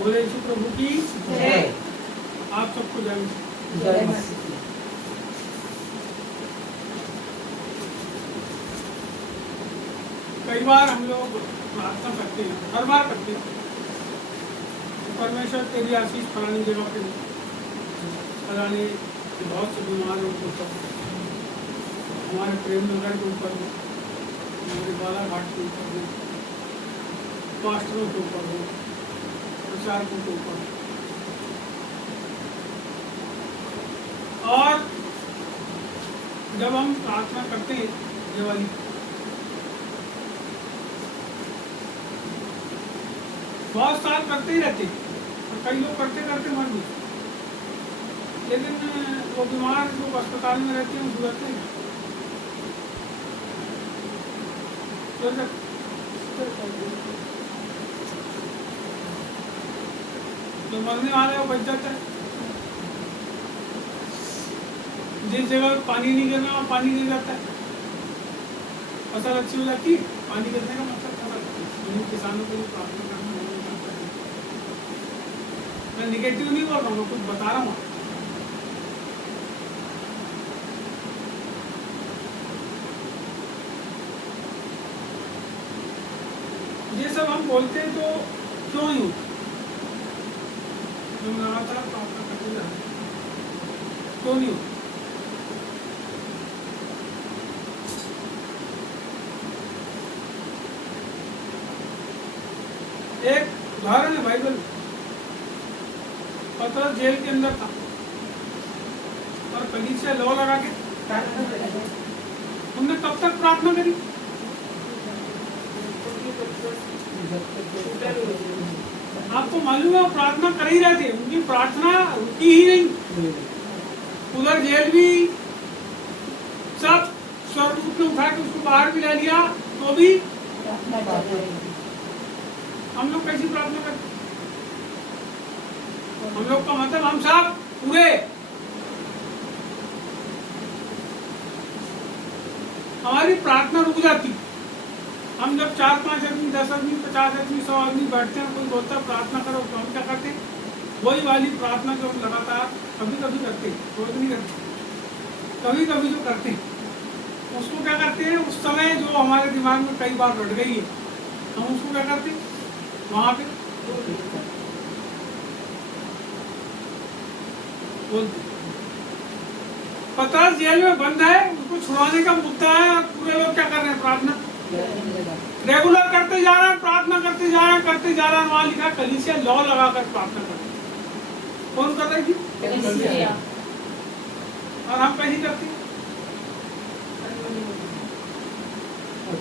बोले यीशु प्रभु की जय। आप सबको जय। जय मसीह। कई बार हम लोग प्रार्थना करते हैं, हर बार करते हैं, परमेश्वर तेरी आशीष फलानी जगह पे फलाने बहुत से बीमारों के ऊपर, हमारे प्रेम नगर के ऊपर हो, हमारे बालाघाट के ऊपर हो, पास्टरों के ऊपर हो, प्रचारकों के ऊपर हो। और जब हम प्रार्थना करते हैं ये वाली, बहुत साल करते ही रहते हैं और कई लोग करते करते मर भी, लेकिन वो बीमार लोग अस्पताल में रहते हैं गुजरते हैं। जो मरने वाले वो बच जाता है। जिस जगह पानी नहीं गिरना वहाँ पानी गिर जाता है, फसल अच्छी हो जाती है। पानी गिरने का मतलब फसल, किसानों के लिए प्रार्थना करना नहीं करता है। मैं निगेटिव नहीं बोल रहा हूँ, कुछ बता रहा हूँ। ये सब हम बोलते हैं तो क्यों ही होता, जो लगातार प्रार्थना करते जा रहे क्यों नहीं होता। एक उदाहरण है बाइबल, पतरस जेल के अंदर था और कलीसिया लौ लगा के उनने कब तक प्रार्थना करी? आपको मालूम है वो प्रार्थना कर ही रहे थे, उनकी प्रार्थना रुकी ही नहीं। उधर जेल भी सब स्वर्गदूत ने उठा के उसको बाहर भी ले लिया, तो भी हम लोग कैसी प्रार्थना करते? हम लोग का मतलब हम सब पूरे, हमारी प्रार्थना रुक जाती। हम जब 4-5 आदमी, 10 आदमी, 50 आदमी, 100 आदमी बैठते हैं, कोई बोलता है प्रार्थना करो, तो हम क्या करते हैं? वही वाली प्रार्थना जो हम लगातार कभी कभी करते हैं, रोज नहीं करते, कभी कभी जो करते हैं उसको क्या करते हैं? उस समय जो हमारे दिमाग में कई बार रट गई है, हम उसको क्या करते हैं? वहां पे बोलते। पतरस जेल में बंद है, उसको छुड़ाने का मुद्दा है और पूरे लोग क्या कर रहे हैं? प्रार्थना रेगुलर करते जा रहे हैं, प्रार्थना करते जा रहे हैं, करते जा रहे हैं। वहां लिखा कलीसिया लौ लगाकर प्रार्थना कर रहे हैं। कौन कर रहे हैं? और हम कहीं करते हैं,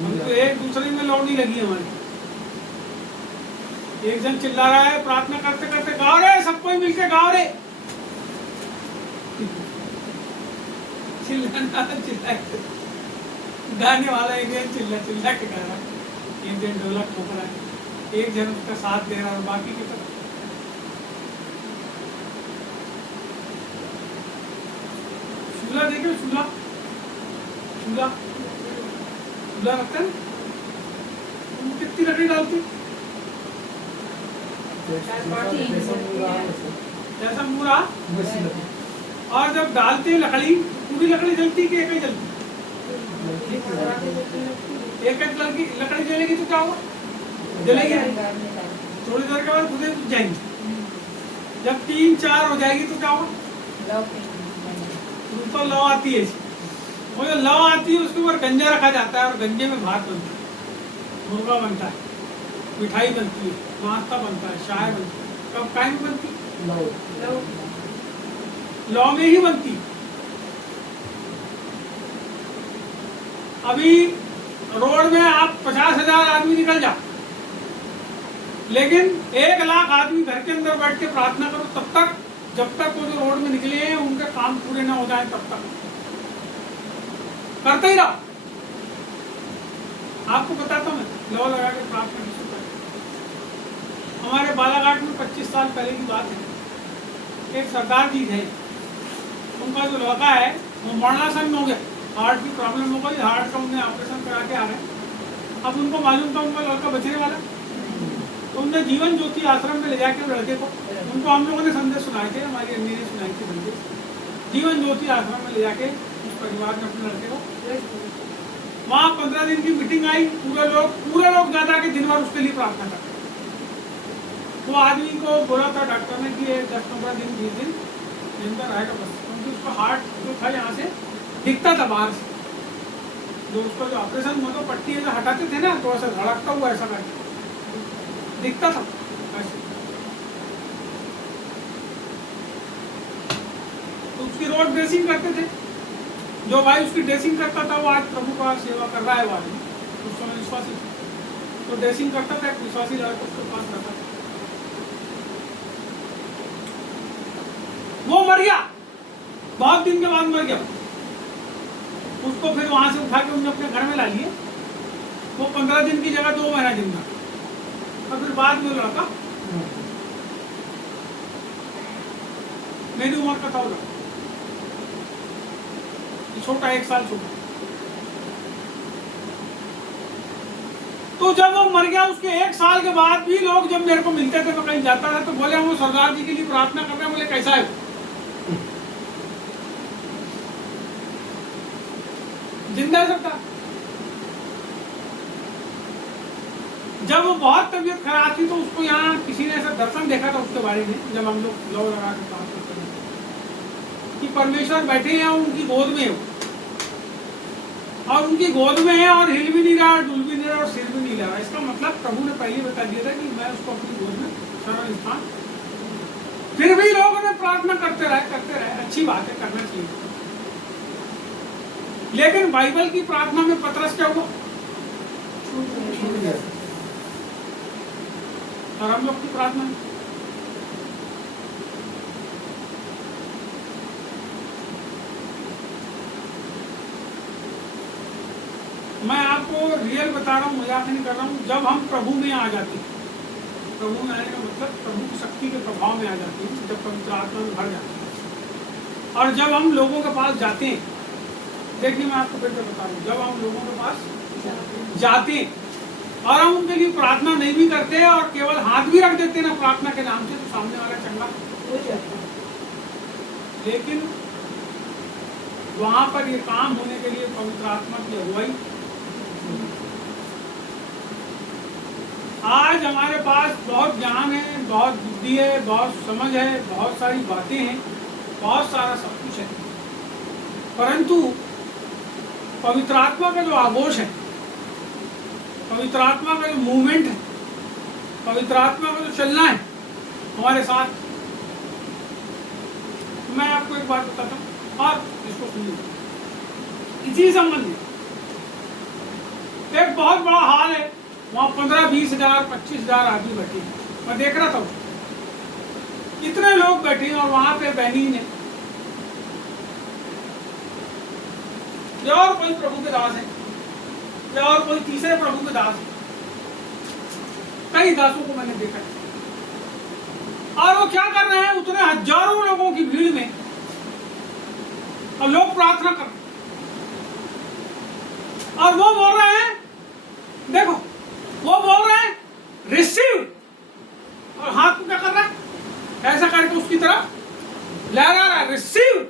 हम तो एक दूसरे में लौ नहीं लगी हमारी। एक जन चिल्ला रहा है प्रार्थना करते करते, गाओ रे, सबको मिलके गाओ रे। चिल्लाना चिल्ला, गाने वाला एक जन चिल्ला चिल्ला के गा रहा है, एक जन ढोलक ठोक रहा है, एक जन उसका साथ दे रहा है, बाकी की तरफ चूल्हा देखे, चूल्हा चूल्हा चूल्हा रखते हैं, कितनी लकड़ी डालती? जैसा मूरा। और जब डालते हैं लकड़ी, पूरी लकड़ी जलती कि एक ही जलती? एक लकड़ी जलेगी तो क्या होगा? जलेगी, थोड़ी देर के बाद खुद ही बुझ जाएंगी। जब 3-4 हो जाएगी तो क्या होगा? ऊपर लौ आती है, वो जो लौ आती है उसके ऊपर गंजा रखा जाता है और गंजे में भात बनता है, मुर्गा बनता है, मिठाई बनती है, नाश्ता बनता है, चाय बनती है। कब काय में बनती? लौ में ही बनती। अभी रोड में आप 50,000 आदमी निकल जाओ, लेकिन 1 लाख आदमी घर के अंदर बैठ के प्रार्थना करो, तब तक, जब तक वो जो रोड में निकले हैं उनके काम पूरे ना हो जाए, तब तक करते ही रहो। आपको बताता हूँ मैं, लौ लगा के प्रार्थना कैसे करते। हमारे बालाघाट में 25 साल पहले की बात है, एक सरदार जी थे, उनका जो लड़का है वो मरणासन में हो गया, हार्ट की प्रॉब्लम हो गई, हार्ट का उन्हें ऑपरेशन करा के आ रहे हैं। अब उनको मालूम था उनका लड़का बचने वाला, तो तो उनने जीवन ज्योति आश्रम में ले जाके लड़के को, उनको हम लोगों ने संदेश सुनाए थे, हमारी अम्मी ने सुनाई थी संदेश। जीवन ज्योति आश्रम में ले जाके उस परिवार ने अपने लड़के को, वहाँ 15 दिन की मीटिंग आई, पूरे लोग ज्यादा के दिन भर उसके लिए प्रार्थना करते। वो आदमी को बोला था डॉक्टर ने कि 10-15 दिन 20 दिन जिंदा रहेगा बस, क्योंकि उसका हार्ट जो था यहाँ से दिखता था बाहर से, जो उसका जो ऑपरेशन हुआ तो पट्टी ऐसा हटाते थे ना, थोड़ा सा धड़कता हुआ ऐसा करके दिखता था ऐसे। तो उसकी रोज ड्रेसिंग करते थे, जो भाई उसकी ड्रेसिंग करता था वो आज प्रभु का सेवा कर रहा है। वो आदमी उस समय विश्वासी तो ड्रेसिंग करता था, एक विश्वासी लड़का उसके पास रहता था। वो मर गया, बहुत दिन के बाद मर गया। उसको फिर वहां से उठा के उन्होंने अपने घर में ला लिए। वो 15 दिन की जगह 2 महीना जिंदा, और फिर बाद में लड़का मेरी उम्र का था, वो छोटा 1 साल छोटा। तो जब वो मर गया उसके 1 साल के बाद भी लोग जब मेरे को मिलते थे, मैं कहीं जाता था तो बोले हम सरदार जी के लिए प्रार्थना कर रहे हैं। बोले कैसा है? जिंदा सकता। जब वो बहुत तबीयत खराब थी तो उसको यहाँ किसी ने ऐसा दर्शन देखा था उसके बारे में, जब हम लोग लौ लगा के काम करते हैं कि परमेश्वर बैठे हैं और उनकी गोद में है, और उनकी गोद में है और हिल भी नहीं रहा, डुल भी नहीं रहा और सिर भी नहीं ले रहा। इसका मतलब प्रभु ने पहले बता दिया था कि मैं उसको अपनी गोद में सरल स्थान। फिर भी लोगों ने प्रार्थना करते रहे। अच्छी बात है, करना चाहिए। लेकिन बाइबल की प्रार्थना में पतरस क्या हुआ? छूट गया। और हम लोग की प्रार्थना मैं आपको रियल बता रहा हूँ, मजाक नहीं कर रहा हूँ। जब हम प्रभु में आ जाते हैं, प्रभु में आने का मतलब प्रभु की शक्ति के प्रभाव में आ जाते हैं, जब पवित्र आत्मा में भर जाते हैं। और जब हम लोगों के पास जाते हैं, देखिए मैं आपको फिर से बता रहा हूँ, जब हम लोगों के पास जाते हैं और हम उनके लिए प्रार्थना नहीं भी करते और केवल हाथ भी रख देते ना प्रार्थना के नाम से, तो सामने वाला चंगा हो जाता है। लेकिन वहां पर ये काम होने के लिए पवित्र आत्मा की अगुवाई। आज हमारे पास बहुत ज्ञान है, बहुत बुद्धि है, बहुत समझ है, बहुत सारी बातें हैं, बहुत सारा सब कुछ है, परंतु पवित्र आत्मा का जो आगोश है, पवित्र आत्मा का जो मूवमेंट है, पवित्र आत्मा का जो चलना है हमारे साथ, मैं आपको एक बात बताता हूँ और इसको सुनिए। इसी संबंधित एक बहुत बड़ा हाल है, वहाँ 15-20 हजार 25 हजार आदमी बैठे हैं। मैं देख रहा था इतने लोग बैठे हैं और वहां पे बहनीन है, या और कोई प्रभु के दास है, या और कोई तीसरे प्रभु के दास है। कई दासों को मैंने देखा है, और वो क्या कर रहे हैं उतने हजारों लोगों की भीड़ में, और लोग प्रार्थना कर, और वो बोल रहे हैं, देखो वो बोल रहे हैं रिसीव, और हाथ को क्या कर रहा है ऐसा करके उसकी तरफ लहरा रहा है, रिसीव।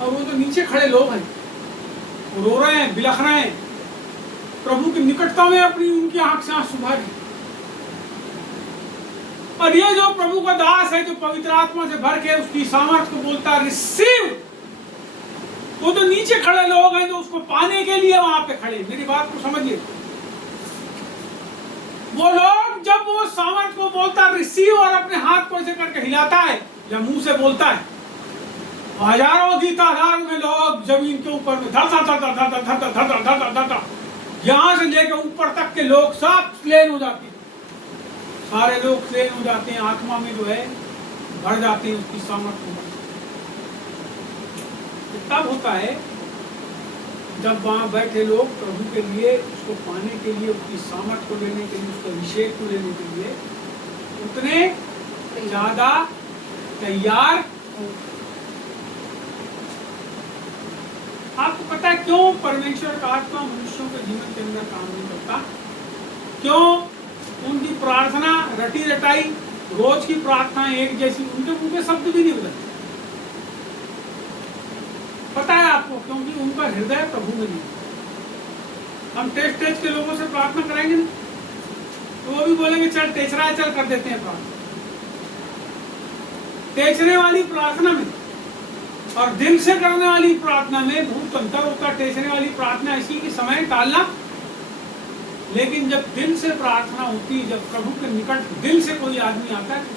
और वो जो नीचे खड़े लोग हैं वो रो रहे हैं, बिलख रहे हैं, प्रभु की निकटता में अपनी उनकी आंख से आंसू भर। और ये जो प्रभु का दास है, जो पवित्र आत्मा से भर के उसकी सामर्थ को बोलता है रिसीव, वो तो नीचे खड़े लोग हैं जो उसको पाने के लिए वहां पे खड़े। मेरी बात को समझिए, वो लोग जब वो सामर्थ को बोलता है रिसीव और अपने हाथ को ऐसे करके हिलाता है या मुंह से बोलता है, हजारों की तादाद में लोग जमीन के ऊपर में धर धर धर धर धर धर धर धर धर धर धर, यहाँ से लेकर ऊपर तक के लोग सब स्लेन हो जाते हैं, सारे लोग स्लेन हो जाते हैं, आत्मा में जो है भर जाते हैं उसकी सामर्थ में। तब होता है जब वहां बैठे लोग प्रभु के लिए, उसको पाने के लिए, उसकी सामर्थ को लेने के लिए, उसके अभिषेक को लेने के लिए उतने ज्यादा तैयार। आपको पता है क्यों परमेश्वर का आत्मा मनुष्यों के जीवन के अंदर काम नहीं करता? क्यों उनकी प्रार्थना रटी रटाई, रोज की प्रार्थना एक जैसी, उनके शब्द भी नहीं बदलते? पता है आपको, क्योंकि उनका हृदय प्रभु में नहीं। हम टेस्ट के लोगों से प्रार्थना कराएंगे ना, तो वो भी बोलेंगे चल टेचरा है, चल कर देते हैं प्रार्थना। टेचने वाली प्रार्थना में और दिल से करने वाली प्रार्थना में बहुत अंतर होता है। टेचने वाली प्रार्थना ऐसी कि समय टालना, लेकिन जब दिल से प्रार्थना होती है, जब प्रभु के निकट दिल से कोई आदमी आता है, तो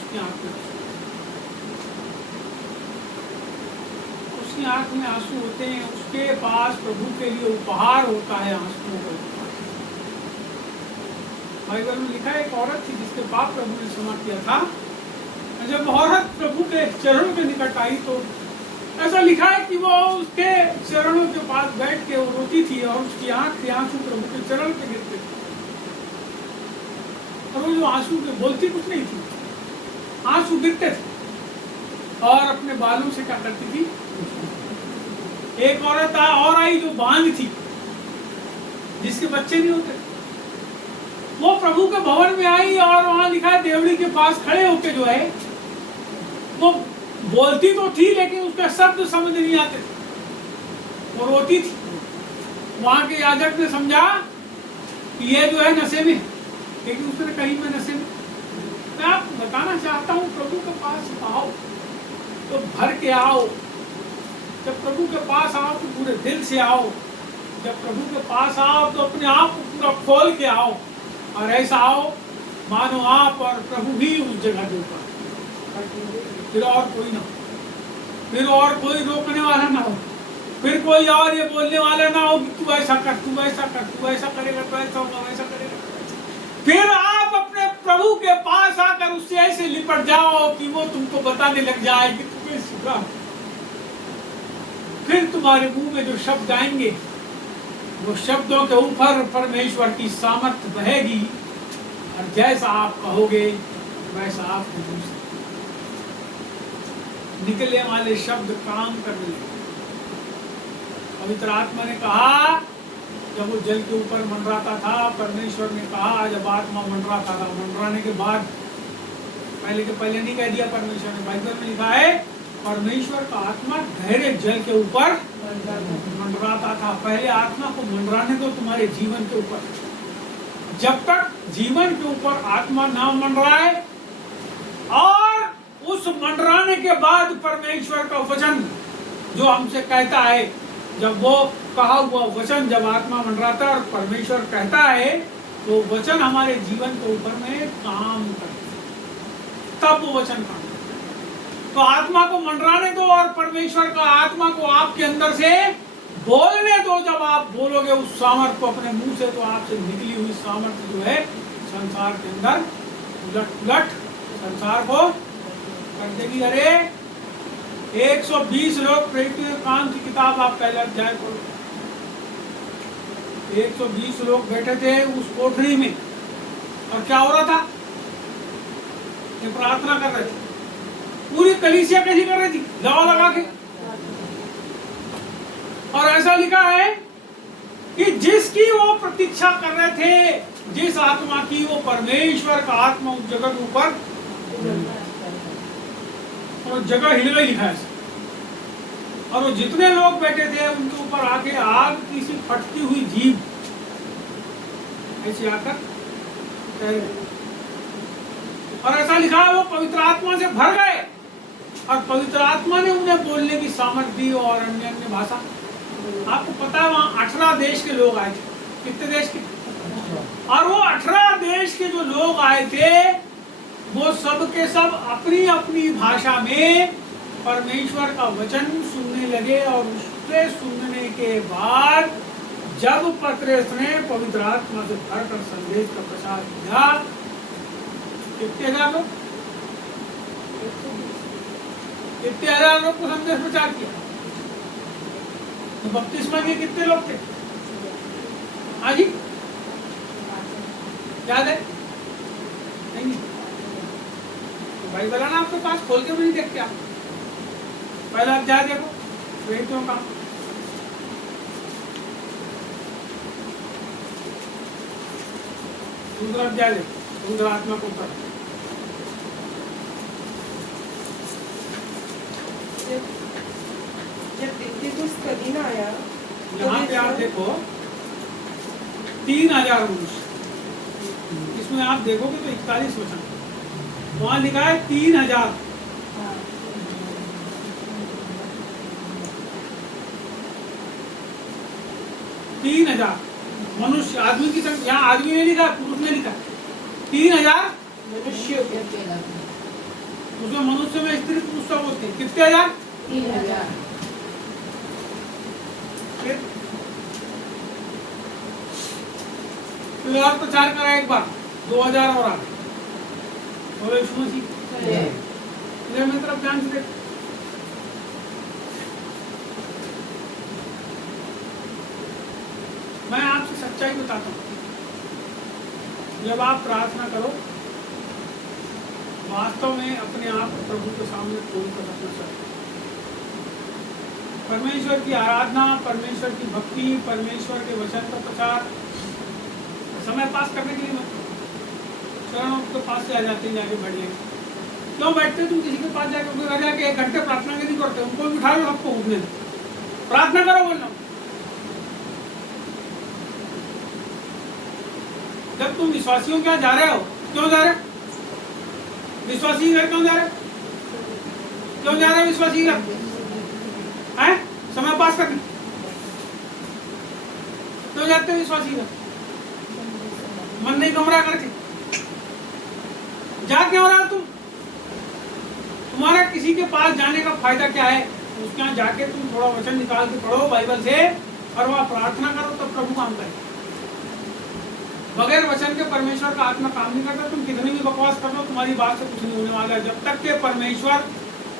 उसकी आंख में आंसू होते हैं। उसके पास प्रभु के लिए उपहार होता है आंसुओं का। बाइबल में लिखा है एक औरत थी जिसके पाप प्रभु ने क्षमा किया था। जब औरत प्रभु के चरणों के निकट आई तो ऐसा लिखा है कि वो उसके चरणों के पास बैठ के वो रोती थी और उसकी आंख के आंसू प्रभु के चरण पे गिरते थे। और वो जो आंसू के बोलती कुछ नहीं थी, आंसू गिरते थे। और अपने बालों से क्या करती थी? एक औरत और आई जो बांझ थी, जिसके बच्चे नहीं होते। वो प्रभु के भवन में आई और वहां लिखा है देवड़ी के पास खड़े होके जो है वो बोलती तो थी, लेकिन उसके शब्द समझ नहीं आते थे, वो रोती थी। वहां के याजक ने समझा कि ये जो है नशे में, लेकिन उसने कहीं में नशे में। मैं आपको बताना चाहता हूँ, प्रभु के पास आओ तो भर के आओ। जब प्रभु के पास आओ तो पूरे दिल से आओ। जब प्रभु के पास आओ तो अपने आप को पूरा खोल के आओ, और ऐसा आओ मानो आप और प्रभु ही उस जगह के ऊपर, फिर और कोई ना हो, फिर और कोई रोकने वाला ना हो, फिर कोई और ये बोलने वाला ना हो कि तू ऐसा कर, तू ऐसा कर, तू ऐसा करेगा तो ऐसा होगा, वैसा करेगा। फिर आप अपने प्रभु के पास आकर उससे ऐसे लिपट जाओ कि वो तुमको बताने लग जाए कि तुम्हें सीखा। फिर तुम्हारे मुंह में जो शब्द आएंगे, वो शब्दों के ऊपर परमेश्वर की सामर्थ्य बहेगी, और जैसा आप कहोगे वैसा आपके मुंह से निकलने वाले शब्द काम करने लगे। पवित्र आत्मा ने कहा, जब वो जल के ऊपर मंडराता था, परमेश्वर ने कहा, जब आत्मा मंडराता था, मंडराने के बाद पहले के पहले नहीं कह दिया परमेश्वर ने। बाइबल में लिखा है परमेश्वर का आत्मा गहरे जल के ऊपर मंडराता था। पहले आत्मा को मंडराने दो तुम्हारे जीवन के ऊपर। जब तक जीवन के ऊपर आत्मा ना मंडराए, और उस मंडराने के बाद परमेश्वर का वचन जो हमसे कहता है, जब वो कहा हुआ वचन जब आत्मा मंडराता है और परमेश्वर कहता है, तो वचन हमारे जीवन के ऊपर में काम करता है, तब वो वचन काम। तो आत्मा को मंडराने दो और परमेश्वर का आत्मा को आपके अंदर से बोलने दो। जब आप बोलोगे उस सामर्थ्य को अपने मुंह से, तो आपसे निकली हुई सामर्थ्य जो है संसार के अंदर उलट उलट संसार को कर देगी। अरे 120 लोग, प्रेरितों के काम की किताब आप पहले अध्याय पढ़ो, 120 लोग बैठे थे उस कोठरी में, और क्या हो रहा था? ये प्रार्थना कर रहे थे। पूरी कलीसिया कैसी कर रही थी? दवा लगा के। और ऐसा लिखा है कि जिसकी वो प्रतीक्षा कर रहे थे, जिस आत्मा की, वो परमेश्वर का आत्मा उस जगह के ऊपर, और जगह हिल गई, लिखा है। और वो जितने लोग बैठे थे उनके ऊपर आके आग की सी फटती हुई जीभ ऐसे आकर तैर गई। और ऐसा लिखा है वो पवित्र आत्मा से भर गए, और पवित्र आत्मा ने उन्हें बोलने की सामर्थ्य दी और अन्य अन्य भाषा। आपको पता है वहां 18 देश के लोग आए थे। कितने देश के? और वो 18 देश के जो लोग आए थे, वो सब के सब अपनी अपनी भाषा में परमेश्वर का वचन सुनने लगे। और उसके सुनने के बाद जब पतरस ने पवित्र आत्मा से भरकर संदेश का प्रचार किया, कितने हजार लोग? कितने हजार लोग को संदेश प्रचार किया? तो बपतिस्मा के कितने लोग थे? हाँ जी, याद है? नहीं, तो बाइबल है ना आपके पास, खोल के भी नहीं देखते आप। पहला अध्याय देखो, प्रेरितों का दूसरा अध्याय ले, रुद्रात्मक उत्तर। जब तितुस कधी ना आया, यहाँ पे आप देखो 3000 मनुष्य, इसमें आप देखोगे तो 41 वचन, वहां लिखा है 3000। 3000 मनुष्य, आदमी की संख्या, यहाँ आदमी ने लिखा, पुरुष ने लिखा 3000 मनुष्य उसमें मनुष्य में स्त्री पुरुष सब होते हैं। कितने हजार? 3000। फिर और प्रचार करा एक बार 2000 और आगे, और यीशु मसीह मेरी तरफ ध्यान से देखो। मैं आपसे सच्चाई बताता हूँ, जब आप प्रार्थना करो वास्तव में अपने आप को प्रभु के सामने खोल कर रखना चाहिए। परमेश्वर की आराधना, परमेश्वर की भक्ति, परमेश्वर के वचन का प्रचार समय पास करने के लिए मत करो। चरणों के पास से आ जाते हैं, जाके बैठ जाएंगे। क्यों बैठते तुम किसी के पास जाके? उनके घर जाके 1 घंटे प्रार्थना के नहीं करते, उनको बिठा लो, सबको उठने दो, प्रार्थना करो बोलना। जब तुम विश्वासियों के यहाँ जा रहे हो, क्यों जा रहे हो? विश्वासी घर क्यों जा रहे? क्यों जा रहे विश्वासी घर? हैं? समय पास करने क्यों जाते हो विश्वासी घर? मन नहीं घबरा करके जा क्यों रहे हो तुम? तुम्हारा किसी के पास जाने का फायदा क्या है? उसके यहाँ जाके तुम थोड़ा वचन निकाल के पढ़ो बाइबल से, और वह प्रार्थना करो, तब प्रभु काम करे। बगैर वचन के परमेश्वर का आत्मा काम नहीं करता। तुम कितनी भी बकवास कर लो, तुम्हारी बात से कुछ नहीं होने वाला है, जब तक के परमेश्वर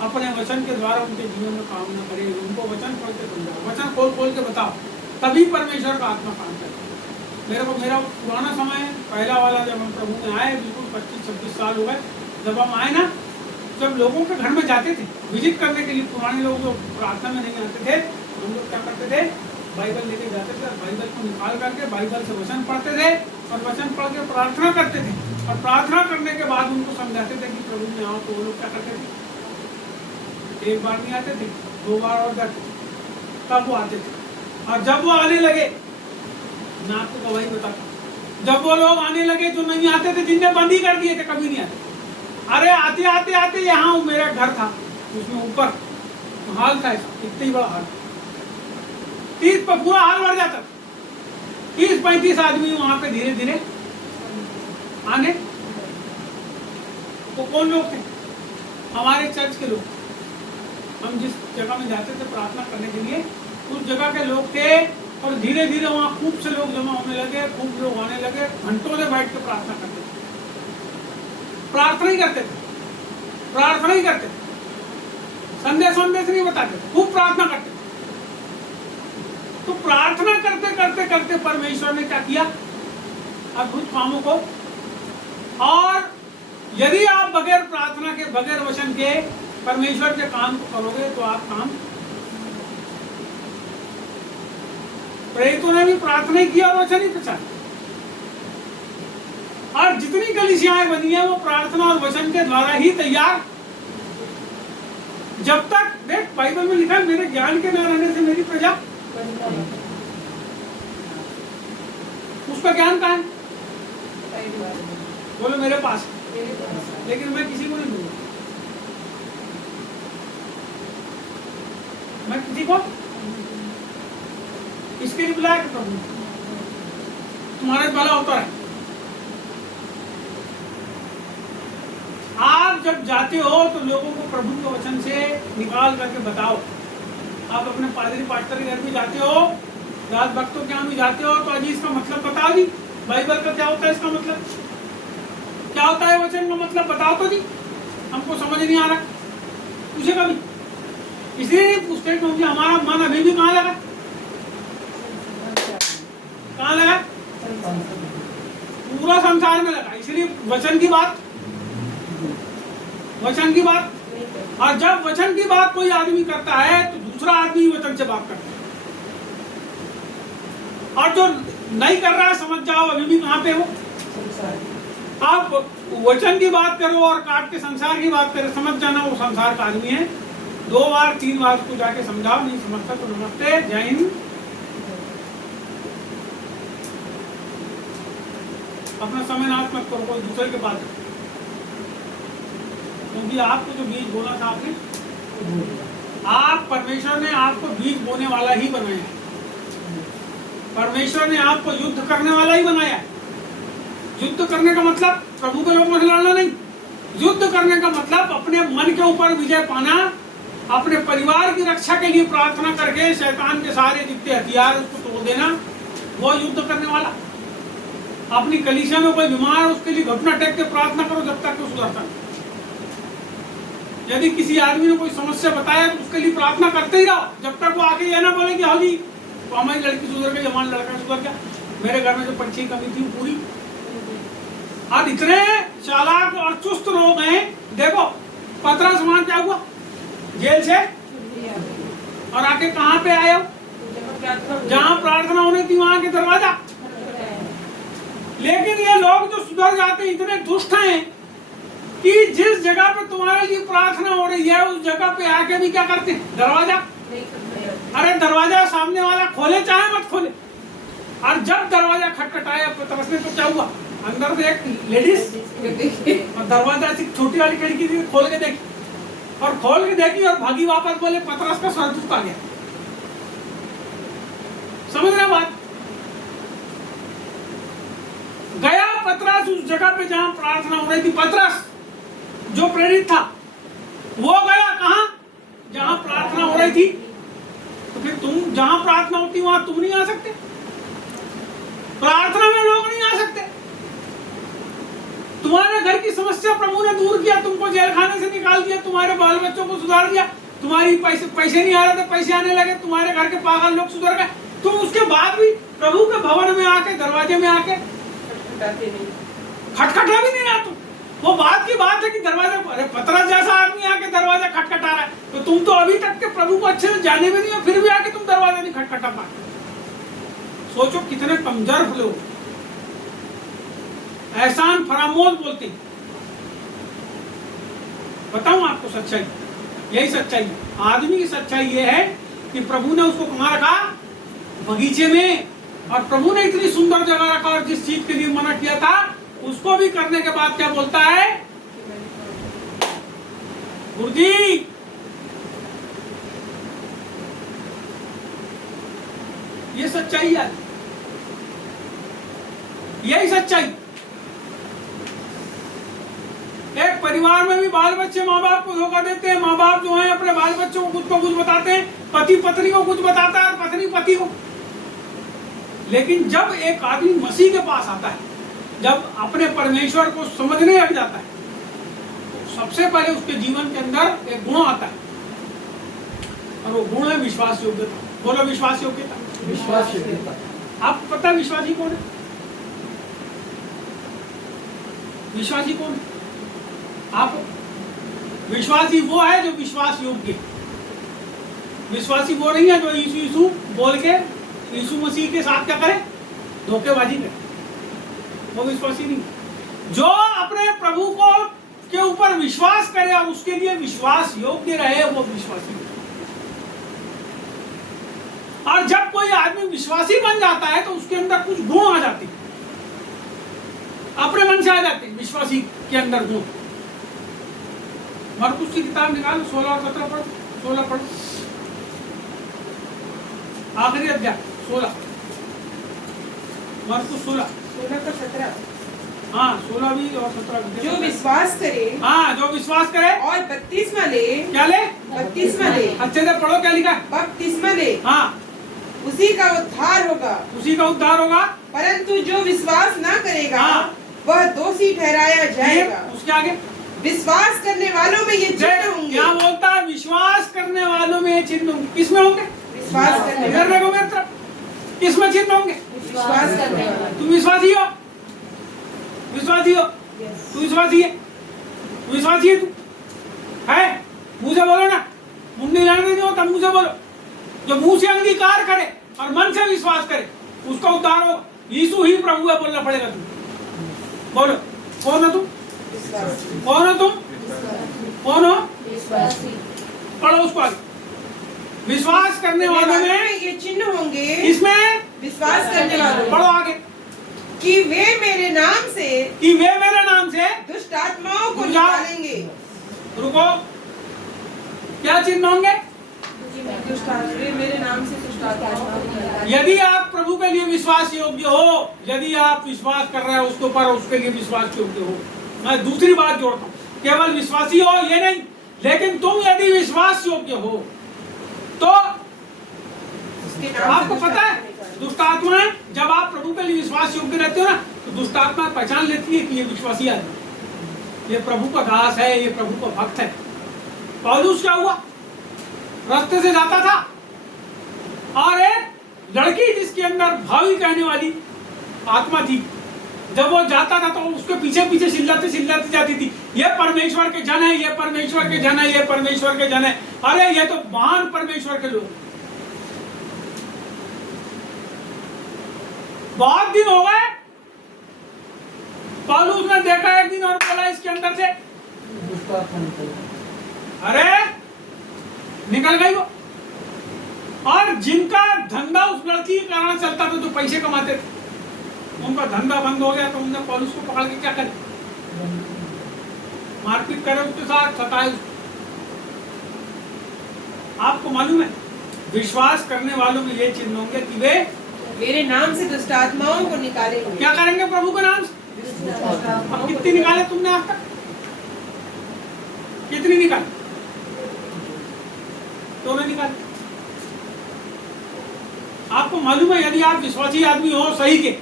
अपने वचन के द्वारा उनके जीवन में काम न करे। उनको वचन पढ़ के समझाओ, वचन खोल खोल के बताओ, तभी परमेश्वर का आत्मा काम करे। मेरा पुराना समय पहला वाला, जब हम प्रभु में आए, बिल्कुल 25-26 साल हो गए, जब हम आए ना, जब लोगों के घर में जाते थे विजिट करने के लिए, पुराने लोग जो प्रार्थना में नहीं आते थे, हम लोग क्या करते थे? बाइबल लेके जाते थे, बाइबल को निकाल करके बाइबल से वचन पढ़ते थे, और वचन पढ़ के प्रार्थना करते थे, और प्रार्थना करने के बाद उनको समझाते थे कि प्रभु में आओ। तो वो लोग क्या करते थे? 1 बार नहीं आते थे, 2 बार और जाते थे, तब वो आते थे। और जब वो आने लगे, मैं आपको गवाही बताता हूँ, जब वो लोग आने लगे जो नहीं आते थे, जिनने बंद ही कर दिए थे, कभी नहीं आते। अरे आते आते आते यहाँ मेरा घर था, उसमें ऊपर हाल था, इतना बड़ा हाल, 30 पर पूरा हाल भर जाता, 30-35 आदमी वहां पे धीरे धीरे आने। वो कौन लोग थे? हमारे चर्च के लोग। हम जिस जगह में जाते थे प्रार्थना करने के लिए, उस जगह के लोग थे, और धीरे धीरे वहां खूब से लोग जमा होने लगे, खूब लोग आने लगे, घंटों से बैठ के प्रार्थना करते थे। प्रार्थना ही करते थे, प्रार्थना ही करते थे, संदेश नहीं बताते थे, खूब प्रार्थना करते थे। तो प्रार्थना करते करते करते परमेश्वर ने क्या किया? अद्भुत कामों को। और यदि आप बगैर प्रार्थना के, बगैर वचन के परमेश्वर के काम को करोगे, तो आप काम। प्रेरितों ने भी प्रार्थना किया और वचन ही प्रचार। और जितनी कलीसियाएं बनी है, वो प्रार्थना और वचन के द्वारा ही तैयार। जब तक देख, बाइबल में लिखा है, मेरे ज्ञान के न रहने से मेरी प्रजा, उसका ज्ञान कहाँ है? बोलो मेरे पास, लेकिन मैं किसी को नहीं दूंगा। मैं किसी को इसके लिए बुलाया कि प्रभु तुम्हारा भला होता है। आप जब जाते हो तो लोगों को प्रभु के वचन से निकाल करके बताओ। आप अपने पादरी पास्टर के घर भी जाते हो, राज भक्तों के यहाँ भी जाते हो, तो अजी इसका मतलब बताओ जी, बाइबल का क्या होता है, इसका मतलब क्या होता है, वचन का मतलब बताओ तो जी, हमको समझ नहीं आ रहा। पूछे कभी? इसलिए नहीं पूछते क्योंकि हमारा मन अभी भी कहाँ लगा? कहाँ लगा? पूरा संसार में लगा। इसलिए वचन की बात, वचन की बात, और जब वचन की बात कोई आदमी करता है तो दूसरा आदमी वचन से बात करता है। और जो नहीं कर रहा है, समझ जाओ अभी भी कहाँ पे हो? आप वचन की बात करो और काट के संसार की बात करो, समझ जाना वो संसार का आदमी है। 2 बार 3 बार उसको जाके समझाओ, नहीं समझता तो नमस्ते, जय हिंद। अपना समय नाश मत करो कोई दूसरे के पास, क्योंकि आपको जो बीज बोना था आपने, आप परमेश्वर ने आपको बीज बोने वाला ही बनाया है। परमेश्वर ने आपको युद्ध करने वाला ही बनाया है। युद्ध करने का मतलब प्रभु के लोग में लड़ना नहीं, युद्ध करने का मतलब अपने मन के ऊपर विजय पाना, अपने परिवार की रक्षा के लिए प्रार्थना करके शैतान के सारे जितने हथियार उसको तोड़ देना, वो युद्ध करने वाला। अपनी कलीसिया में कोई बीमार है उसके लिए घुटना टेक के प्रार्थना करो जब तक वो सुधरता नहीं। यदि किसी आदमी ने कोई समस्या बताया तो उसके लिए प्रार्थना करते ही रहो जब तक वो आके ये ना बोले कि हाँ जी तो हमारी लड़की सुधर गई, जवान लड़का सुधर गया, मेरे घर में जो पंछी की कमी थी वो पूरी। और इतने चालाक और चुस्त लोग हैं। देखो पतरस वहां क्या हुआ, जेल से और आके कहाँ पे आए हो, जहाँ प्रार्थना होनी थी वहां के दरवाजा। लेकिन ये लोग जो सुधर जाते हैं इतने दुष्ट हैं कि जिस जगह पे तुम्हारे लिए प्रार्थना हो रही है उस जगह पे आके भी क्या करते हैं, दरवाजा। अरे दरवाजा सामने वाला खोले चाहे मत खोले। और जब दरवाजा खटखटाया पतरस ने तो क्या हुआ, अंदर से एक लेडीज और दरवाजा ऐसी छोटी वाली खिड़की थी, खोल के देखी और खोल के देखी और भागी वापस, बोले पतरस का स्वर्गदूत आ गया। समझ रहे बात? गया पतरस उस जगह पे जहां प्रार्थना हो रही थी। पतरस जो प्रेरित था वो गया कहां, जहां प्रार्थना हो रही थी। तो फिर तुम जहां प्रार्थना होती वहां तुम नहीं आ सकते, प्रार्थना में लोग नहीं आ सकते। तुम्हारे घर की समस्या प्रभु ने दूर किया, तुमको जेल खाने से निकाल दिया, तुम्हारे बाल बच्चों को सुधार दिया, तुम्हारी पैसे नहीं आ रहे थे पैसे आने लगे, तुम्हारे घर के पागल लोग सुधर गए। तुम उसके बाद भी प्रभु के भवन में आके दरवाजे में आके खटखटा भी नहीं रहा। तुम वो बात की बात है कि दरवाजा, अरे पतरस जैसा आदमी आके दरवाजा खटखटा रहा है तो तुम तो अभी तक के प्रभु को अच्छे से जाने भी नहीं हो, फिर भी आके तुम दरवाजा नहीं खटखटा पाते। सोचो कितने कमजोर लोग। एहसान फरामोश बोलते हैं। बताऊं आपको सच्चाई, यही सच्चाई है। आदमी की सच्चाई ये है कि प्रभु ने उसको कहाँ रखा, बगीचे में। और प्रभु ने इतनी सुंदर जगह रखा और जिस चीज के लिए मना किया था उसको भी करने के बाद क्या बोलता है, गुरुजी ये सच्चाई है, यही सच्चाई। एक परिवार में भी बाल बच्चे माँ बाप को धोखा देते हैं। माँ बाप जो है अपने बाल बच्चों को कुछ बताते हैं, पति पत्नी को कुछ बताता है और पत्नी पति को। लेकिन जब एक आदमी मसीह के पास आता है, जब अपने परमेश्वर को समझने लग जाता है, तो सबसे पहले उसके जीवन के अंदर एक गुण आता है और वो गुण है विश्वास योग्यता। बोलो विश्वास योग्यता। विश्वास योग्यता। आपको पता है विश्वासी कौन है? विश्वासी कौन है? आप विश्वासी वो है जो विश्वास योग्य। विश्वासी वो नहीं है जो यीशु यीशु बोल के यीशु मसीह के साथ क्या करे, धोखेबाजी करे, वो विश्वासी नहीं। जो अपने प्रभु को के ऊपर विश्वास करे और उसके लिए विश्वास योग्य रहे वो विश्वासी है। और जब कोई आदमी विश्वासी बन जाता है तो उसके अंदर कुछ गुण आ जाते हैं, अपने मन से आ जाते हैं विश्वासी के अंदर गुण। मरकुस की किताब निकालो 16 और 17 पढ़ो, 16 पढ़ो, आखिरी अध्याय 16, मरकुस 16 का 17। हाँ 16 भी और 17। जो विश्वास करे, हाँ जो विश्वास करे और बपतिस्मा ले, क्या ले, बपतिस्मा ले, अच्छे से पढ़ो क्या लिखा है, बपतिस्मा ले, हाँ उसी का उद्धार होगा, उसी का उद्धार होगा। परंतु जो विश्वास ना करेगा हाँ। वह दोषी ठहराया जाएगा। उसके आगे विश्वास करने वालों में ये चिन्ह होंगे। क्या बोलता है, विश्वास करने वालों में ये चिन्ह होंगे। किसमें होंगे, विश्वास करने इधर देखो मेरे तरफ, किसमें चिन्ह होंगे, विश्वास करने वाला। तुम विश्वासी हो, विश्वासी हो, तू विश्वासी है, तू विश्वासी है, तू है, मुंह से बोलो ना, मुंडी लाने नहीं होता, मुंह से बोलो। जो मुंह से अंगीकार करे और मन से विश्वास करे उसका उद्धार हो। यीशु ही प्रभु है बोलना पड़ेगा। तुम बोलो, कौन हो तुम? विश्वासी। कौन हो तुम? कौन हो? विश्वासी। पढ़ो उसको आगे। विश्वास करने वालों में ये चिन्ह होंगे। इसमें विश्वास करने वालों पढ़ो आगे कि वे मेरे नाम से कि वे मेरे नाम से दुष्ट आत्माओं को रुक जाओ। निकालेंगे। रुको, क्या चिन्ह होंगे? वे मेरे नाम से दुष्ट आत्माओं को निकालेंगे। यदि आप प्रभु के लिए विश्वास योग्य हो, यदि आप विश्वास कर रहे हैं उसके ऊपर, उसके लिए विश्वास योग्य हो, मैं दूसरी बात जोड़ता हूँ, केवल विश्वासी हो ये नहीं, लेकिन तुम यदि विश्वास योग्य हो तो उसके नाम से आपको दुष्ट पता है आत्मा निकालेंगे। दुष्ट आत्माएं, जब आप प्रभु के लिए विश्वास योग्य रहते हो ना, तो दुष्ट आत्मा पहचान लेती है कि ये विश्वासी आदमी, ये प्रभु का दास है, ये प्रभु का भक्त है। पौलुस क्या हुआ? रास्ते से जाता था और एक लड़की जिसके अंदर भावी कहने वाली आत्मा थी, जब वो जाता था तो उसके पीछे पीछे चिल्लाती जाती थी, ये परमेश्वर के जन है, ये परमेश्वर के जन है, ये परमेश्वर के जन है। अरे ये तो महान परमेश्वर के लोग। बहुत दिन हो गए, पौलुस ने देखा एक दिन और बोला इसके अंदर से, अरे निकल गई वो। और जिनका धंधा उस लड़की के कारण चलता था, जो पैसे कमाते थे, उनका धंधा बंद हो गया, तो उन्होंने पौलुस को पकड़ के क्या करे? मारपीट करे उसके साथ, सताए उसको। आपको मालूम है विश्वास करने वालों में ये चिन्ह होंगे कि वे मेरे नाम से दुष्ट आत्माओं को निकालेंगे। क्या करेंगे प्रभु के नाम से? अब कितनी निकाले तुमने आज तक? कितनी निकाली? तो नहीं निकाली। आपको मालूम है यदि आप विश्वासी आदमी हो सही के,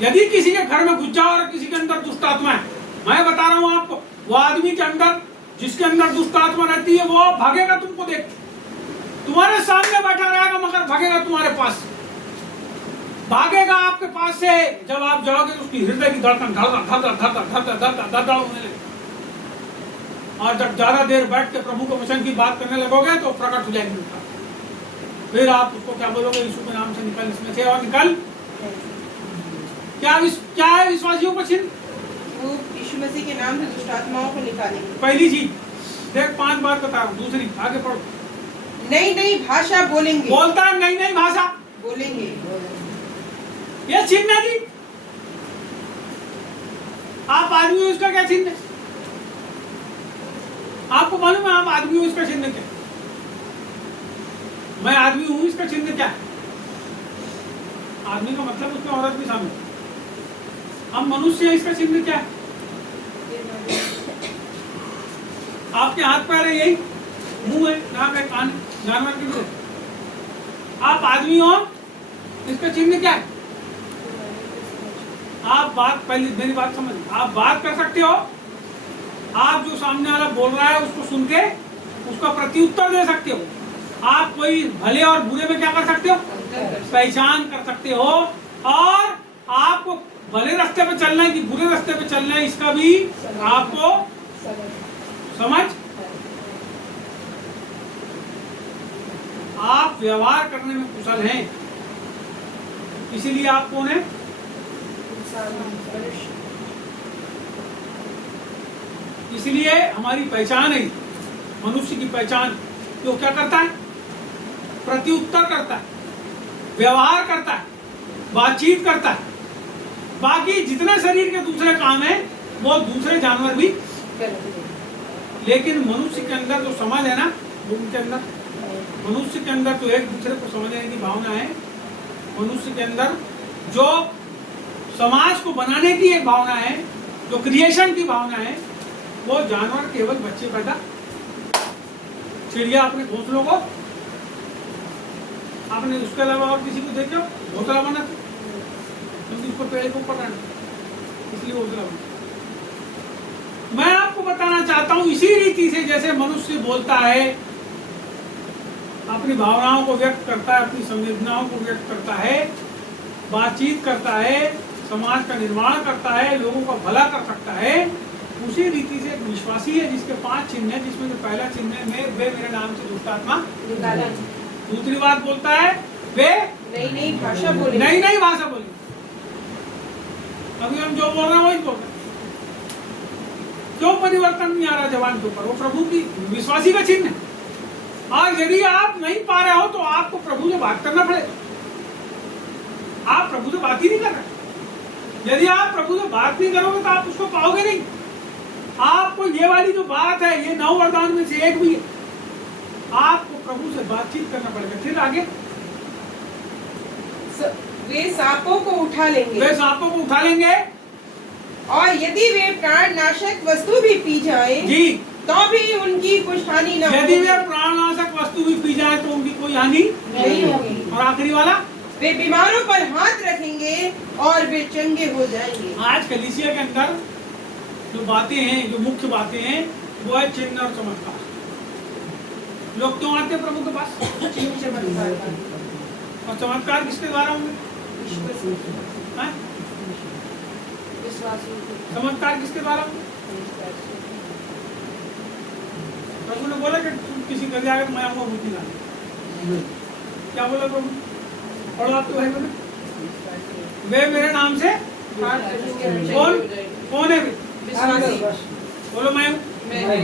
यदि किसी के घर में घुस जाओ और किसी के अंदर दुष्ट आत्मा है, मैं बता रहा हूं आपको, वो आदमी के अंदर जिसके अंदर दुष्ट आत्मा रहती है वो भागेगा तुमको देख, तुम्हारे सामने बैठा रहेगा मगर भागेगा तुम्हारे पास, भागेगा आपके पास से। जब आप जाओगे तो उसकी हृदय की धड़कन धड़धड़ होने लगेगी। और जब ज्यादा देर बैठ के प्रभु के वचन की बात करने लगोगे तो प्रकट हो जाएगी। फिर आप उसको क्या बोलोगे? यीशु के नाम से निकल इसमें से, और निकल। क्या है विश्वासियों का चिन्ह? वो यीशु मसीह के नाम से दुष्ट आत्माओं को निकालेंगे। पहली चीज देख, 5 बार बता रहा हूं। दूसरी, आगे पढ़ो। नई नई भाषा बोलेंगे। बोलता है नई नई भाषा बोलेंगे। ये चिन्ह है जी। आप आदमी हो, इसका क्या चिन्ह है? आपको मालूम है आप आदमी हो, इसका चिन्ह क्या? मैं आदमी हूं, इसका चिन्ह क्या है? आदमी का मतलब उसमें औरत भी शामिल। हम मनुष्य है, इसका चिन्ह क्या है? आपके हाथ पैर है, यही मुंह है, नाक है, कान, जानवर की भी। आप आदमी हो, इसका चिन्ह क्या है? आप बात, पहले मेरी बात समझ, आप बात कर सकते हो, आप जो सामने वाला बोल रहा है उसको सुन के उसका प्रत्युत्तर दे सकते हो, आप कोई भले और बुरे में क्या कर सकते हो? पहचान कर सकते हो। और आपको भले रास्ते पे चलना है कि बुरे रास्ते पे चलना है, इसका भी आपको समझ। आप व्यवहार करने में कुशल हैं, इसीलिए आप कौन है? इसलिए हमारी पहचान है, मनुष्य की पहचान। जो क्या करता है? प्रत्युत्तर करता है, व्यवहार करता है, बातचीत करता है। बाकी जितने शरीर के दूसरे काम है वो दूसरे जानवर भी, लेकिन मनुष्य के अंदर जो समझ है ना, उनके अंदर, मनुष्य के अंदर तो एक दूसरे को समझने की भावना है, मनुष्य के अंदर जो समाज को बनाने की एक भावना है, जो क्रिएशन की भावना है, वो जानवर केवल बच्चे पैदा, चिड़िया अपने घोंसलों को, आपने उसके अलावा और किसी को देखा घोंसला बना, क्योंकि उसको पेड़ के ऊपर रहना, इसलिए घोंसला बना। मैं आपको बताना चाहता हूं इसी रीति से जैसे मनुष्य बोलता है, अपनी भावनाओं को व्यक्त करता है, अपनी संवेदनाओं को व्यक्त करता है, बातचीत करता है, समाज का निर्माण करता है, लोगों का भला कर सकता है, उसी रीति से एक विश्वासी है जिसके 5 चिन्ह है, जिसमें जो पहला चिन्ह है वे मेरे नाम से दुष्ट आत्मा निकाला। दूसरी बात बोलता है वे नई नई भाषा बोलेंगे। नई नई भाषा बोलेंगे। अभी हम जो बोल रहे हैं वही बोल रहे हैं। क्यों परिवर्तन नहीं आ रहा जवान के ऊपर? वो प्रभु की विश्वासी का चिन्ह है। और यदि आप नहीं पा रहे हो तो आपको प्रभु से बात करना पड़ेगा। आप प्रभु से बात ही नहीं कर रहे। यदि आप प्रभु से बात नहीं करोगे तो आप उसको पाओगे नहीं। आपको ये वाली जो बात है, ये 9 वरदान में से एक भी है। आपको प्रभु से बातचीत करना पड़ेगा। फिर आगे, वे सांपों को उठा लेंगे, वे सांपों को उठा लेंगे, और यदि वे प्राणनाशक वस्तु भी पी जाएं, जी, तो भी उनकी कुछ हानि न यदि होगी। वे प्राणनाशक वस्तु भी पी जाए तो उनकी कोई हानि नहीं होगी। और आखिरी वाला, वे बीमारों पर हाथ रखेंगे और वे चंगे हो जाएंगे। आज कलीसिया के अंदर जो बातें हैं, जो मुख्य बातें हैं, वो है चिन्ह और चमत्कार। लोग क्यों आते हैं प्रभु के पास? चिन्ह चमत्कार का। और चमत्कार किसके द्वारा होंगे? हाँ? चमत्कार किसके द्वारा होंगे? प्रभु ने बोला कि तुम किसी घर जाकर तो मैं आऊंगा भूखी लाने। क्या बोला प्रभु? पढ़ो आपके भाई बहन, वे मेरे नाम से कौन है वे? विश्वासी। बोलो मैं हूँ। मैं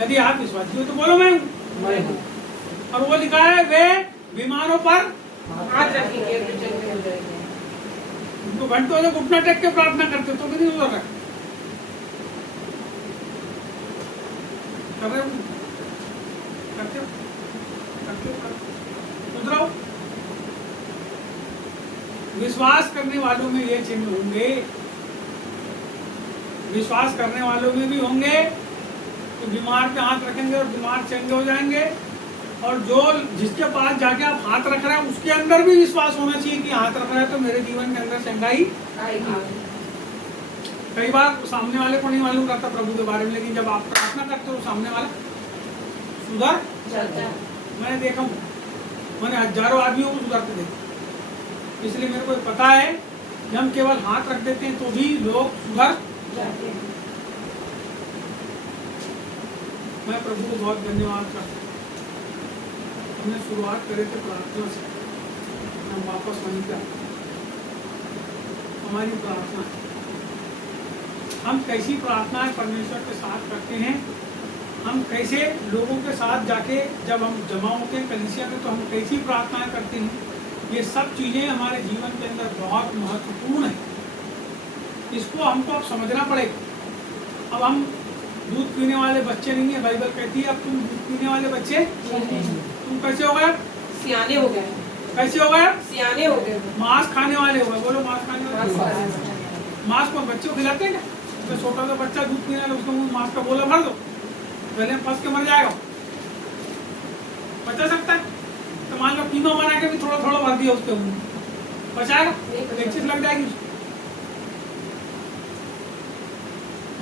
यदि आप विश्वासी हो तो बोलो मैं हूँ। और वो लिखा है वे बीमारों पर हाथ रखेंगे वे चंगे हो जाएंगे। उनको घंटों से घुटना टेक के प्रार्थना करते तो भी नहीं हो रहा। कर रहे हो? करते हो? करते हो? उतराओ। विश्वास करने वालों में ये चिन्ह होंगे। विश्वास करने वालों में भी होंगे तो बीमार पे हाथ रखेंगे और बीमार चंगे हो जाएंगे। और जो जिसके पास जाके आप हाथ रख रहे हैं उसके अंदर भी विश्वास होना चाहिए कि हाथ रख रहा है तो मेरे जीवन के अंदर चंगाई आएगी। कई बार सामने वाले को नहीं मालूम रहता प्रभु के बारे में, लेकिन जब आप प्रार्थना करते हो सामने वाला सुधर जाता है। मैंने देखा हूँ, मैंने हजारों आदमियों को सुधरते देखा। इसलिए मेरे को पता है कि हम केवल हाथ रख देते हैं तो भी लोग सुधर जाते हैं। मैं प्रभु को बहुत धन्यवाद करता हूँ। हमने शुरुआत करे थे प्रार्थना से, हम वापस वहीं पे आते हैं। हमारी प्रार्थना, हम कैसी प्रार्थनाएं परमेश्वर के साथ करते हैं, हम कैसे लोगों के साथ जाके जब हम जमा होते हैं कलीसिया में तो हम कैसी प्रार्थनाएं करते हैं, ये सब चीज़ें हमारे जीवन के अंदर बहुत महत्वपूर्ण है। इसको हमको अब समझना पड़ेगा। अब हम दूध पीने वाले बच्चे नहीं है। बाइबल कहती है अब तुम दूध पीने वाले बच्चे तुम कैसे हो गए? सियाने हो गए। कैसे हो गए? सियाने हो गए। मांस खाने वाले हो गए। बोलो मांस खाने वाले। मांस को बच्चों को खिलाते हैं क्या? तो छोटा सा बच्चा दूध पीने वाला उसको मांस का गोला भर दो, पहले फंस के मर जाएगा। बचा सकता है? तो मान लो कीमा बना के भी थोड़ा थोड़ा भर दिया उसके मुंह, बचाएगा? एक चीज लग जाएगी।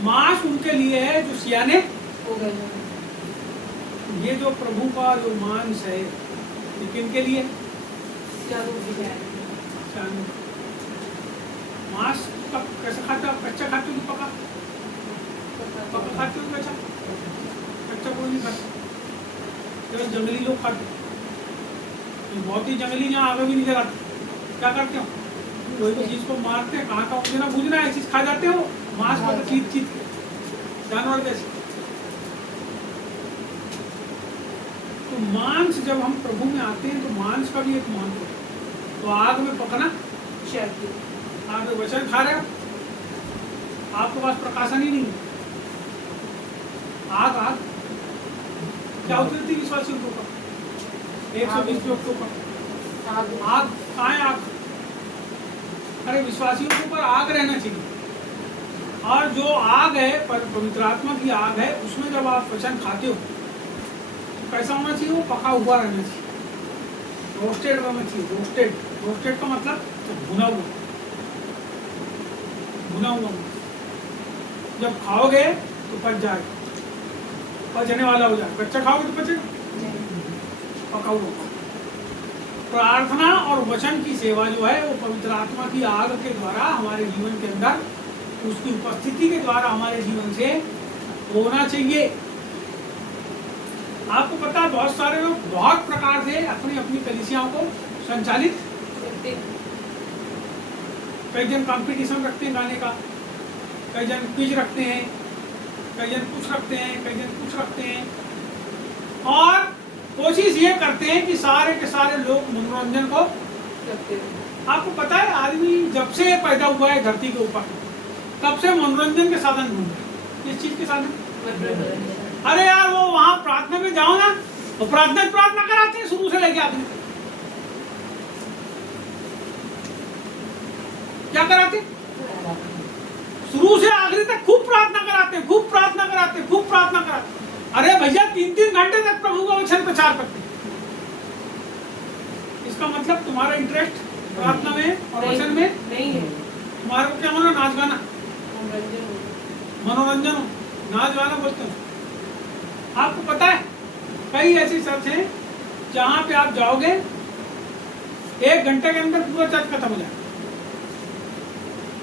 मांस उनके लिए है जो सियाने हो गए। ये जो प्रभु का जो मांस है ये किनके लिए? मांस कैसे खाते हो? कच्चा खाते हो कि पका? पका खाते हो कच्चा? कच्चा कोई नहीं खाता, केवल जंगली लोग खाते। बहुत ही जंगली यहाँ आगे भी नहीं जलाते। क्या करते हो? कोई भी चीज को मारते हैं, कहाँ का उगना भूजना है चीज खा जाते हो। मांस को तो चीज चीज जानवर जैसे। तो मांस जब हम प्रभु में आते हैं तो मांस का भी एक महत्व है। तो आग में पकना चाहिए। आग में वचन खा रहे हो, आपके पास प्रकाशन ही नहीं है। आग आग क्या उतरी थी विश्वासियों के ऊपर? 120 लोग के ऊपर आग। कहाँ है आग? अरे विश्वासियों के ऊपर आग रहना चाहिए। और जो आग है पवित्र आत्मा की आग है, उसमें जब आप वचन खाते हो कैसा होना चाहिए? वो पका हुआ रहना चाहिए, रोस्टेड रहना चाहिए। रोस्टेड, रोस्टेड का मतलब भुना हुआ, भुना हुआ। जब खाओगे तो पच जाएगा, पचने वाला हो जाएगा। कच्चा खाओगे तो पचेगा, पका हुआ। प्रार्थना और वचन की सेवा जो है वो पवित्र आत्मा की आग के द्वारा हमारे जीवन के अंदर, उसकी उपस्थिति के द्वारा हमारे जीवन से होना चाहिए। आपको पता है बहुत सारे लोग बहुत प्रकार से अपनी अपनी कलीसियाओं को संचालित करते हैं। कई जन कंपटीशन रखते हैं गाने का, कई जन क्विज रखते हैं, कई जन कुछ रखते हैं, कई जन कुछ रखते हैं, और कोशिश ये करते हैं कि सारे के सारे लोग मनोरंजन को करते हैं। आपको पता है आदमी जब से पैदा हुआ है धरती के ऊपर तब से मनोरंजन के साधन ढूंढ रहा है। किस चीज के साधन? अरे यार वो वहां प्रार्थना में जाओ ना, तो प्रार्थना कराते हैं शुरू से लेके आखिर तक। क्या कराते? शुरू से आखिरी तक खूब प्रार्थना कराते हैं, खूब प्रार्थना कराते हैं, खूब प्रार्थना कराते हैं। अरे भैया 3-3 घंटे तक प्रभु का वचन प्रचार करते हैं। इसका मतलब तुम्हारा इंटरेस्ट प्रार्थना में और वचन में नहीं है। तुम्हारे को क्या मानो? नाच गाना, मनोरंजन हो, नाच गाना बोलते हो। आपको पता है कई ऐसी चर्च हैं जहां पे आप जाओगे 1 घंटे के अंदर पूरा चर्च खत्म हो जाएगा।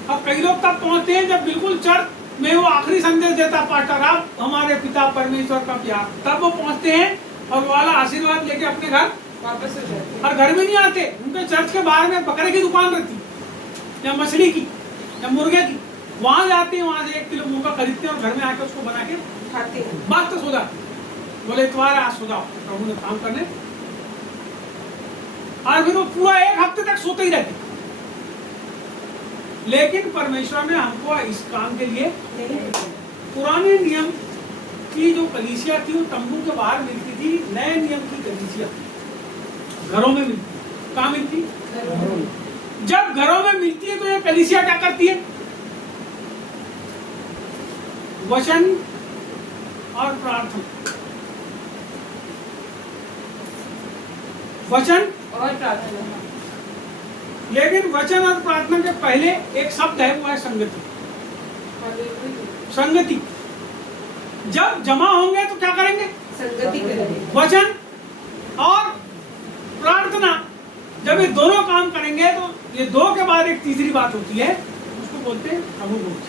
और कई लोग तब पहुंचते हैं जब बिल्कुल चर्च में वो आखिरी संदेश देता पास्टर, आप हमारे पिता परमेश्वर का प्यार, तब वो पहुंचते हैं और वो वाला आशीर्वाद लेके अपने घर वापस हो जाते हैं। और घर में नहीं आते। उनके चर्च के बाहर में बकरे की दुकान रहती या मछली की या मुर्गे की, वहां जाते हैं, वहां से 1 किलो मुर्गा खरीदते हैं और घर में आके उसको बना के खाते हैं। बात तो सो जाते, बोले इतवार आज सो जाओ प्रभु ने काम करने, और फिर वो पूरा 1 हफ्ते तक सोते ही रहते। लेकिन परमेश्वर ने हमको इस काम के लिए पुराने नियम की जो कलीसिया थी वो तंबू के बाहर मिलती थी, नए नियम की कलीसिया घरों में मिलती। कहाँ मिलती? जब घरों में मिलती है तो ये कलीसिया क्या करती है? वचन और प्रार्थना, वचन और प्रार्थना। लेकिन वचन और प्रार्थना के पहले एक शब्द है, वो है संगति। संगति जब जमा होंगे तो क्या करेंगे? संगति करेंगे। वचन और प्रार्थना जब ये दोनों काम करेंगे तो ये 2 के बाद एक तीसरी बात होती है, उसको बोलते हैं प्रभुभोज।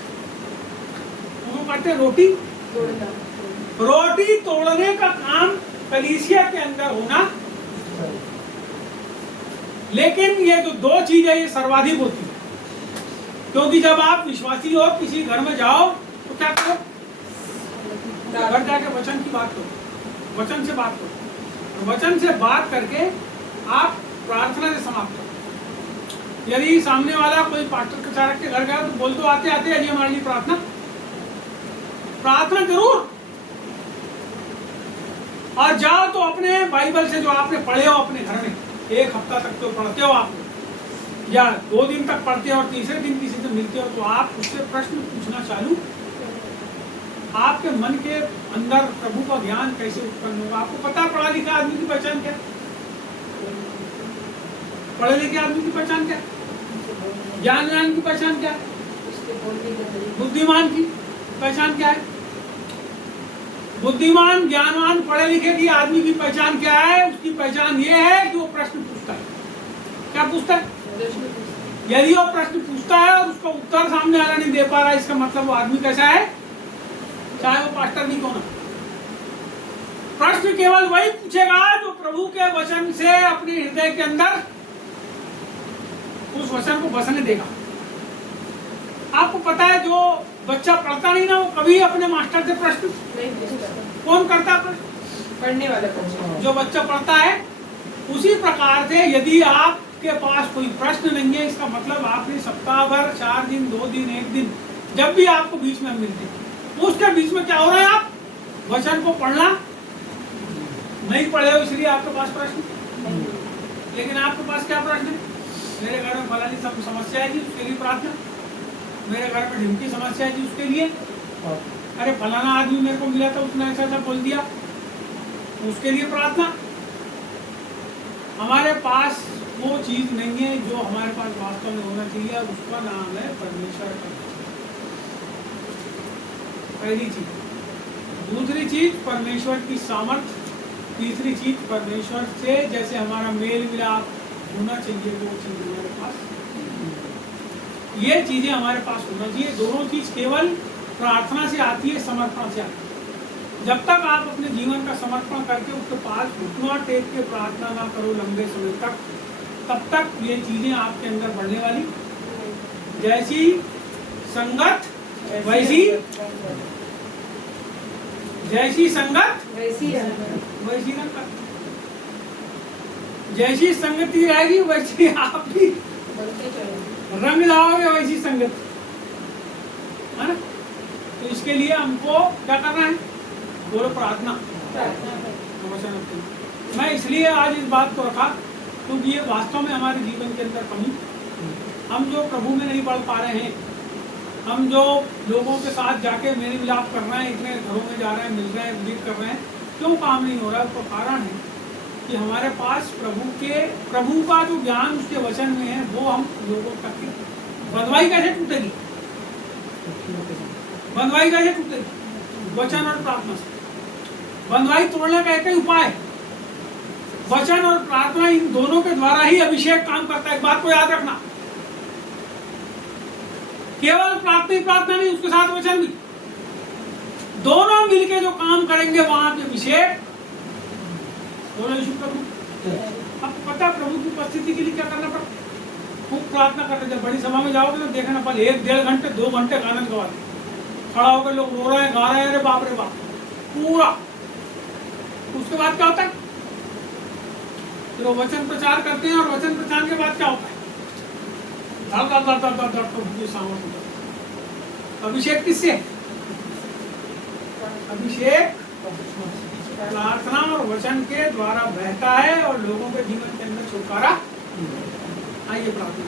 वो कहते हैं रोटी तोड़ने का काम कलीसिया के अंदर होना। लेकिन ये जो 2 चीजें ये सर्वाधिक होती है, क्योंकि जब आप विश्वासी हो किसी घर में जाओ तो क्या करो? घर जाके वचन की बात करो, वचन से बात करो, वचन से बात करके आप प्रार्थना से समाप्त करो। यदि सामने वाला कोई पास्टर प्रचारक के घर गया तो बोल दो आते आते अजी हमारे लिए प्रार्थना जरूर। और जाओ तो अपने बाइबल से जो आपने पढ़े हो अपने घर में 1 हफ्ता तक तो पढ़ते हो आप, या 2 दिन तक पढ़ते हो और तीसरे दिन किसी से मिलते हो तो आप उससे प्रश्न पूछना चालू। आपके मन के अंदर प्रभु का ज्ञान कैसे उत्पन्न होगा? आपको पता पढ़ा लिखा आदमी की पहचान क्या? पढ़े लिखे आदमी की पहचान क्या? ज्ञानवान की पहचान क्या? बुद्धिमान की पहचान क्या है? बुद्धिमान, ज्ञानवान, पढ़े लिखे की आदमी की पहचान क्या है? उसकी पहचान ये है कि वो प्रश्न पूछता है। क्या पूछता है? यदि वो प्रश्न पूछता है और उसका उत्तर सामने वाला नहीं दे पा रहा, इसका मतलब वो आदमी कैसा है? चाहे वो पास्टर भी क्यों ना। प्रश्न केवल वही पूछेगा जो प्रभु के वचन से अपने हृदय के अंदर उस वचन को बसने देगा। आपको पता है जो बच्चा पढ़ता नहीं ना वो कभी अपने मास्टर से प्रश्न नहीं पूछता। कौन करता है? पढ़ने वाला पूछता। जो बच्चा पढ़ता है। उसी प्रकार से यदि आपके पास कोई प्रश्न नहीं है, इसका मतलब आपने सप्ताह भर 4 दिन 2 दिन 1 दिन जब भी आपको बीच में मिलते हैं उसके बीच में क्या हो रहा है? आप वचन को पढ़ना नहीं पढ़े हो इसलिए आपके पास प्रश्न। लेकिन आपके पास क्या प्रश्न है? मेरे घर में फलानी समस्या है जी, उसके लिए प्रार्थना। मेरे घर में ढिमकी समस्या है जी, उसके लिए। अरे फलाना आदमी मेरे को मिला था, उसने ऐसा ऐसा बोल दिया, उसके लिए प्रार्थना। हमारे पास वो चीज नहीं है जो हमारे पास वास्तव में होना चाहिए, और उसका नाम है परमेश्वर का। पहली चीज। दूसरी चीज परमेश्वर की सामर्थ। तीसरी चीज परमेश्वर से जैसे हमारा मेल मिलाप होना चाहिए, वो चीज हमारे पास, ये चीजें हमारे पास होना चाहिए। दोनों चीज केवल प्रार्थना से आती है, समर्पण से आती है। जब तक आप अपने जीवन का समर्पण करके उसके पास घुटना टेक के प्रार्थना ना करो लंबे समय तक, तब तक ये चीजें आपके अंदर बढ़ने वाली। जैसी संगत वैसी जैसी संगत वैसी वैसी रंगत। जैसी संगति रहेगी वैसी आप भी रंग लाओगे, वैसी संगत, है ना। तो इसके लिए हमको क्या करना है, बोलो प्रार्थना। मैं इसलिए आज इस बात को रखा क्योंकि ये वास्तव में हमारे जीवन के अंदर कमी, हम जो प्रभु में नहीं बढ़ पा रहे हैं, हम जो लोगों के साथ जाके मेल मिलाप कर रहे हैं, इतने घरों में जा रहे हैं, मिल रहे हैं, विजिट कर रहे हैं, क्यों काम नहीं हो रहा है? उसका कारण है कि हमारे पास प्रभु का जो ज्ञान उसके वचन में है वो हम लोगों तक बंधवाई कैसे टूटेगी? बंधवाई कैसे टूटेगी? वचन और प्रार्थना से। बंधवाई तोड़ने का एक ही उपाय है, वचन और प्रार्थना, इन दोनों के द्वारा ही अभिषेक काम करता है। एक बात को याद रखना, केवल प्रार्थना नहीं, उसके साथ वचन भी, दोनों मिलके जो काम करेंगे वहां पे अभिषेक। बोलो यीशु प्रभु। अब पता प्रभु की उपस्थिति के लिए क्या करना पड़ता? खूब प्रार्थना करते। जब बड़ी सभा में जाओगे तो देखना पहले 1-1.5 घंटे 2 घंटे गाना गवाते, खड़ा होकर लोग रो रहे हैं, गा रहे हैं, अरे बाप रे बाप, पूरा। उसके बाद क्या होता है? फिर वो वचन प्रचार करते हैं, और वचन प्रचार के बाद क्या होता है? अभिषेक किससे? अभिषेक प्रार्थना और वचन के द्वारा बहता है और लोगों के जीवन के अंदर छुटकारा। आइए प्रार्थना।